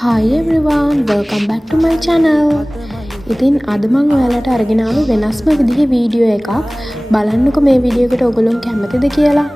Hi everyone, welcome back to my channel. ඉතින් අද මම ඔයාලට අරගෙන ආවේ වෙනස්ම විදිහේ වීඩියෝ එකක්. බලන්නකෝ මේ වීඩියෝ එකට ඔයගොල්ලෝ කැමතිද කියලා.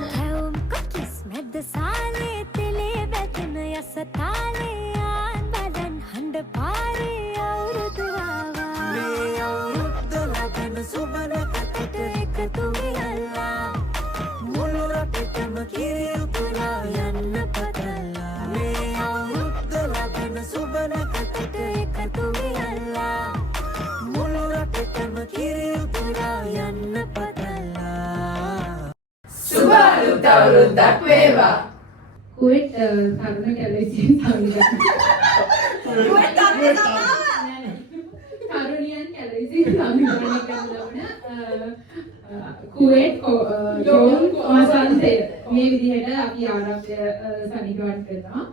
අවුරුද්දක් වේවා. කුවේට් තරුණ කැලේසිය සංවිධානය. කුවේට් තරුණියන් කැලේසිය සංවිධානය කරන කුවේට් ජෝන් කොමසන්සේ මේ විදිහට අපි ආරම්භය සනිටුවන් කරනවා.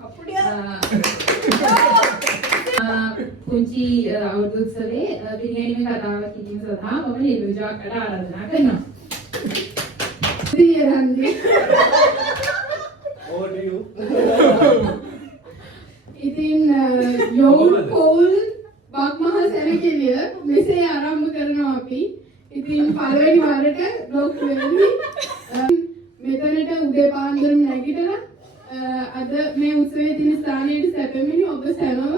පුංචි අවුරුදු උත්සවයේ පිළිගැනීමේ කතාවක් කිරීම සඳහා මම නිර්වචකයට ආරාධනා කරනවා. ඉතින් යෝන් පෝල් බක්මහ සැරකෙලිය මෙසේ ආරම්භ කරනවා අපි. ඉතින් පළවෙනි වරට බ්ලොග් වෙන්නේ මෙතනට උදේ පාන්දරම නැගිටලා අද මේ උත්සවයේ තියෙන ස්ථානයට සැපෙමිනි ඔබ සැමව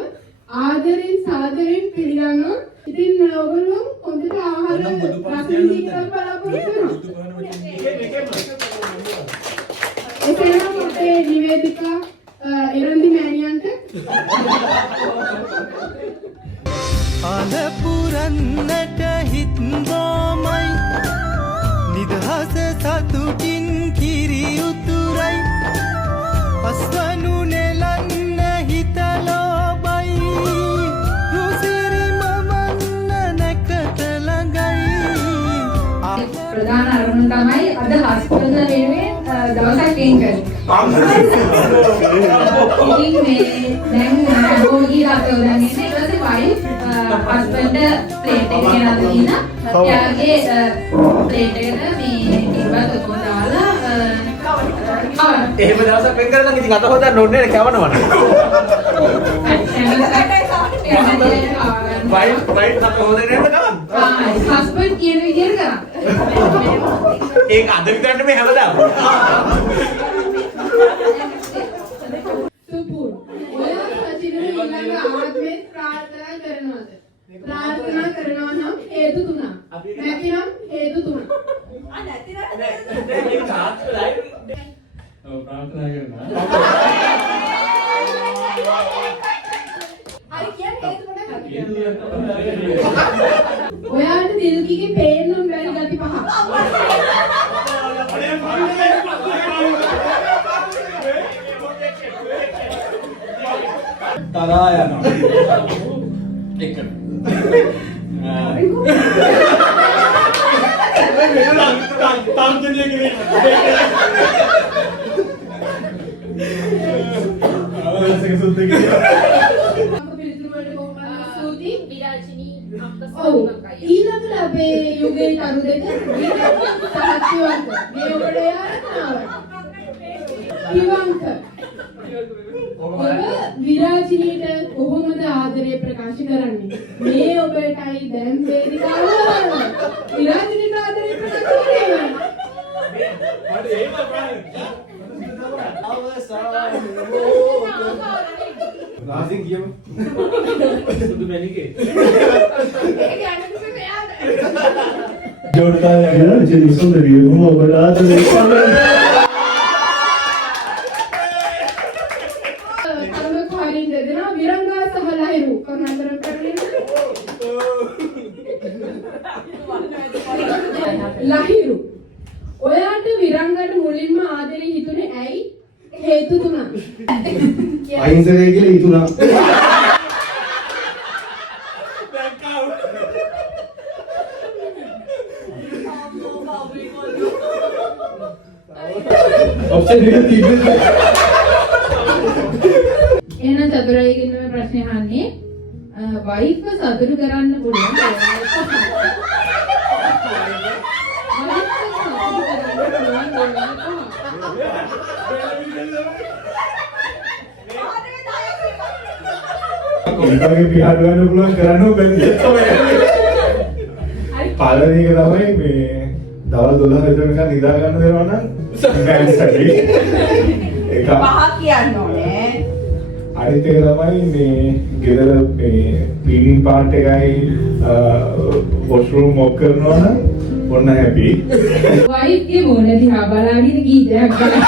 ආදරෙන් සාදරෙන් පිළිගන්නවා. ඉතින් ඔයගොල්ලෝ හොඳට ආහාර රසවිඳි කරලා බලාපොරොත්තු වෙනවා. එසේනම් අපේ නිවේදිකා එරන්දි මෑණියන්ට අලපුරන්නට හිත්බෝමයි නිදහස සතුටින් කිරි උතුරයි පස්වනු නෙලන්න හිතලෝබයි රුසිරි මමන්න නැකට ළඟයි. ප්‍රධාන අරමුණ තමයි අද හස්පිටල් වෙනුවෙන් දවසක් ගෙන් කරන්නේ. ඉතින් මේ දැන් ගෝගී රටේ උදන්නේ ඊට පස්සේ වයිෆ් හස්බන්ඩ් ප්ලේට් එක ගෙනත් දීන. එයාගේ ප්ලේට් එකට මේ ඉබ්බත් ඔක්කොම දාලා එහෙම දවසක් වෙන් කරලා නම් ඉතින් අත හොදන්න ඕනේ නේද කවනවනේ. වයිෆ් අත හොදන්නේ නැද්ද කවන්න? හස්බන්ඩ් කියන විදිහට කරා. ඒක අද විතරක් නෙමෙයි හැමදාම. සුපුර් ඔයා සචින ඊළඟ ආත්මේ ප්‍රාර්ථනා කරනවාද? ප්‍රාර්ථනා කරනවා නම් හේතු තුනක්. නැතිනම් හේතු තුනක්. මේක ප්‍රාර්ථනා කරනවා. හරි කියන්නේ හේතු තුනක්. හේතුවක් ඔයාට දිල්කිගේ පේන්නම් බැරි ගති පහ. තරහා යනවා. එක. තාම්ජනිය කියන්නේ. අවශ්‍යක සුද්ධ කියලා. ඊළඟට අපේ යුගයේ කරු දෙක සහත්වන්ත මේ ඔබට ඉවංක ඔබ විරාජිනීට කොහොමද ආදරය ප්‍රකාශ කරන්නේ? මේ ඔබටයි දැන් වේදිකාව විරාජිනීට ආදරය ප්‍රකාශ කරන්නේ. හරි ඒක තමයි. රාසින් කියමු. සුදු මැණිකේ. जोड़ता है जनी सुंदरी वो बड़ा तो හරින් දෙදෙනා විරංගා සහ ලහිරු කරුණාකරන් කරන්නේ. ලහිරු ඔයාට විරංගාට මුලින්ම ආදරේ හිතුනේ ඇයි? හේතු තුනක්. අහිංසකයි කියලා හිතුණා. ඔප්ෂන් එක තිබ්බේ. එහෙනම් චතුරාර්යගෙන් මේ ප්‍රශ්නේ අහන්නේ වයිෆ් සතුටු කරන්න පුළුවන්. ඊළඟ පියාට ගන්න පුළුවන් කරන්න බැරි තමයි. පළවෙනි එක තමයි මේ දවල් 12 විතර නිකන් නිදා ගන්න දෙනවා නම් මෑන්ස් ඇති. ඒක පහ කියන්න ඕනේ. අනිත් එක තමයි මේ ගෙදර මේ ක්ලීනින් පාර්ට් එකයි වොෂ්රූම් මොක් කරනවා නම් ඔන්න හැපි. වයිෆ් ගේ මොන දිහා බලාගෙන ගීතයක් ගන්න.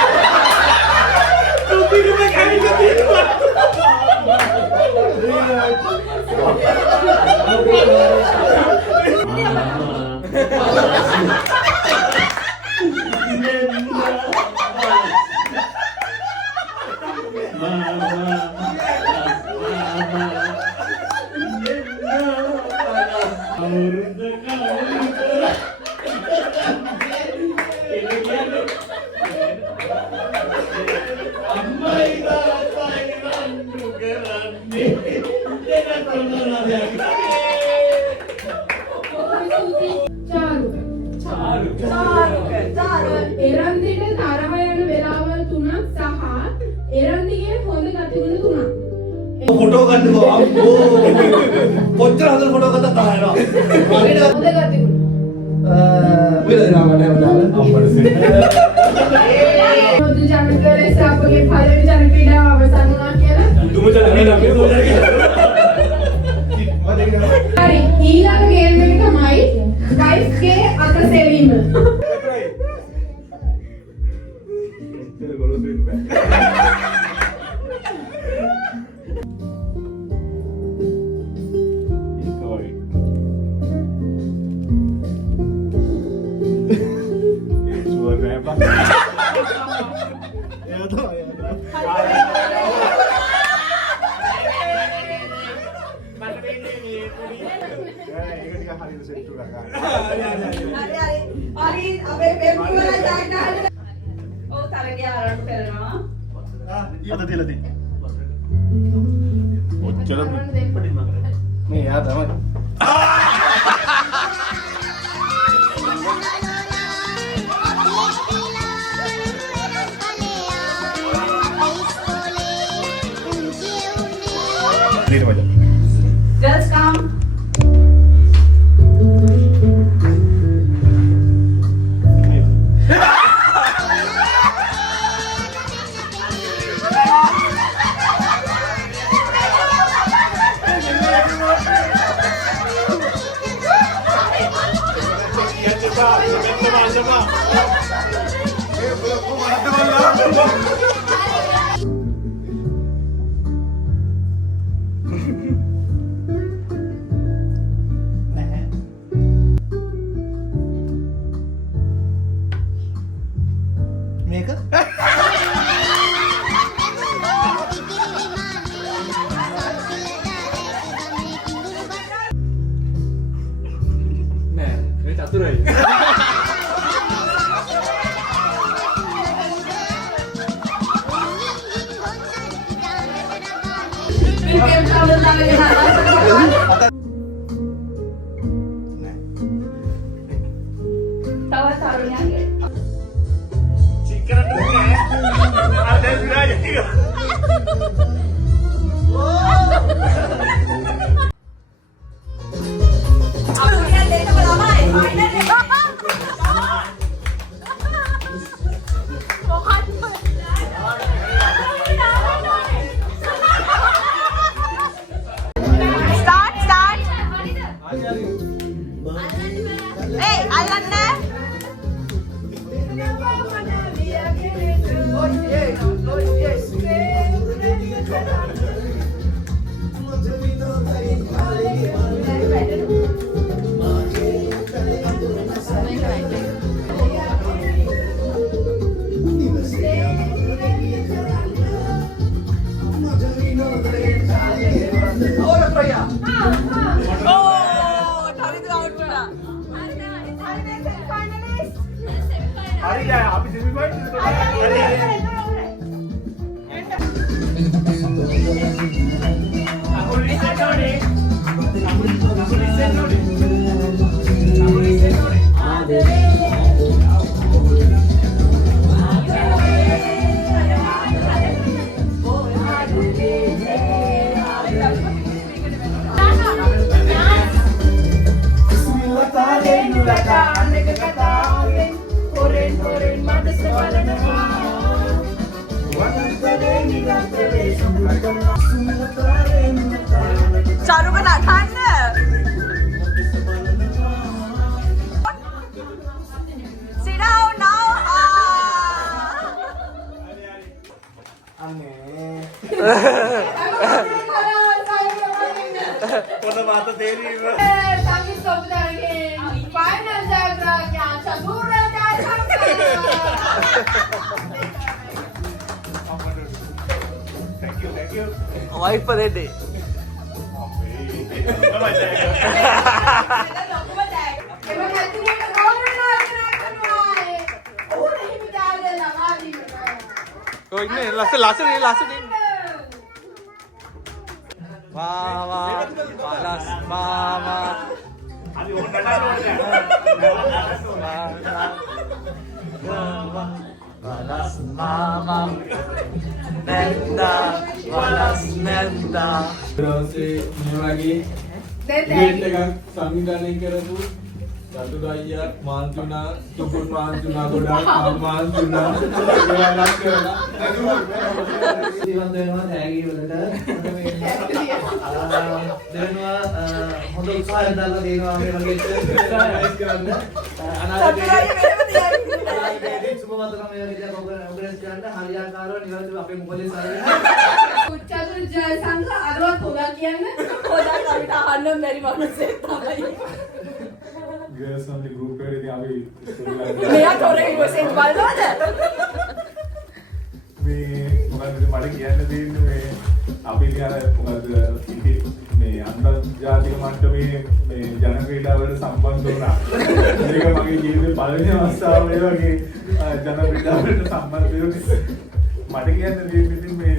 එරන්දිට තරහ යන වෙලාවල් 3ක් සහ එරන්දිගේ හොඳ ගතිගුණ 3ක්. ෆොටෝ ගන්නකෝ අම්මෝ කොච්චර හදන ෆොටෝ ගත්තා තායනවා හොඳ ගතිගුණ. වෙලදනාම නැහැ දාලා අපිට සෙට් මොකද ජනක ලෙස අපගේ පළවෙනි ජන ක්‍රීඩාව අවසන් වුණා කියලා. දුම චලනේ අපි හරි ඊළඟ ගේම් එක තමයි ගයිස්ගේ අත සෙවීම. හරි අපේ පෙම්පු වල දාන්න. ඔව් තරගය ආරම්භ කරනවා. අත තියලා තියෙන්නේ. ඔච්චර මේ යා තමයි. Girls come. මේක නෑ ඒ චතුරයි. Welcome to the තව තරුණියන්ගේ චිකරට නෑ අර දැන් විරාජ ටික අපිට දෙන්න බලමයි ෆයිනල් එක. හරි ගෑ අපි සෙමි ෆයිනල් පොත මාත තේරීම. संगीत सोबतरगे फाइनल जागरा क्या चतुर thank you වයිෆ් දෙන්නේ. එම හැදිනේට ගෝලනා කරනවා ඕ नहीं बिता दे लगा दी ඔය ඉන්නේ ලස්සන මාමා වලස් මාමා අද ඕන්න වලස් මාමා නැන්දා වලස් නැන්දා දවසේ මේ වගේ ඉවෙන්ට් එකක් සංවිධානය කරපු රතුඩු අයියා මාන්ති වුණා, තුකුල් මාන්ති වුණා, ගොඩාක් මාන්ති වුණා. ඒවා නම් කරලා ජීවත් වෙනවා තෑගි වලට. දෙනවා හොඳ උත්සාහයක් දාලා දෙනවා මේ වගේ එක්ස්පීරියන්ස් කරන්න. අනාගතයේ සුබවතන මේ වගේ දේවල් ඔබරස් කරන්න හරියාකාරව නිවැරදිව අපේ මොකද සාරේ චතුර සංඝ අරවත් හොදා කියන්නේ හොදා අපිට අහන්න බැරි මිනිස්සෙක් තමයි girls only group එකේදී අපි මෙයා තොරේ ඉවසෙන් බලනවද මේ මොකද මට කියන්න තියෙන්නේ මේ අපි ඉතින් අර මොකද මේ අන්තර්ජාතික මට්ටමේ මේ ජන ක්‍රීඩාවලට සම්බන්ධ වුණා. මේක මගේ ජීවිතේ පළවෙනි අවස්ථාව මේ වගේ ජන ක්‍රීඩාවලට සම්බන්ධ වෙන්නේ. මට කියන්න තියෙන්නේ ඉතින් මේ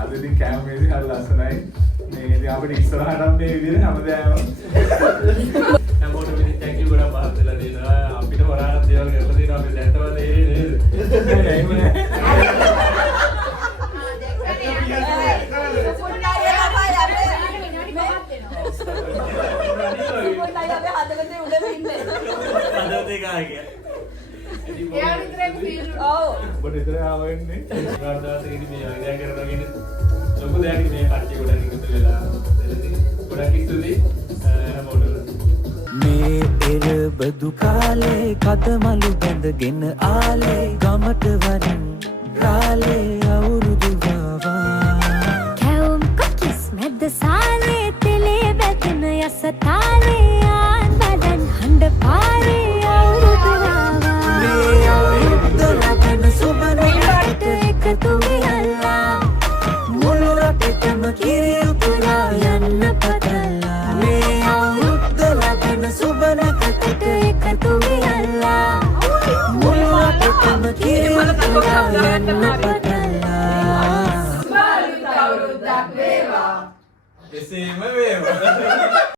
අද ඉතින් කැම මේකේ හරි ලස්සනයි. මේ ඉතින් අපිට ඉස්සරහටම මේ විදිහට හැමදාම හැමෝටම ඉතින් thank you ගොඩක් පහත් වෙලා දෙනවා. අපිට වරාණක් දේවල් කරලා දෙනවා අපි දැන්තම තේරෙන්නේ නේද? එයා විතරක් ෆීල් ඔබට විතර ආවෙන්නේ. ගාඩාසෙකදී මේ වගේ කරනගෙන ලොකු දෙයක් මේ කට්ටිය ගොඩක් එකතු වෙලා ගොඩක් ස්තුතියි හැමෝටම. මේ එරබදු කාලේ කදමලු බැඳගෙන ආලේ ගමට වරින් රාලේ අවුරුදු ගාවා කැවුම් කොකිස් මැද්ද සාලේ තෙලේ බැතෙන යස තාලේ ආන් බඩන් හඬ පාරේ අවුරුදු ආවා මේ අවුරුද්ද ලබන සුබනකට එකතු වෙලා මුළු රටේම කිරි උතුරා යන්න පටන්ලා මේ අවුරුද්ද ලබන සුබනකට එකතු වෙලා මුළු රටේම කිරි උතුරා යන්න පටන්ලා අවුරුද්දක් වේවා එසේම වේවා.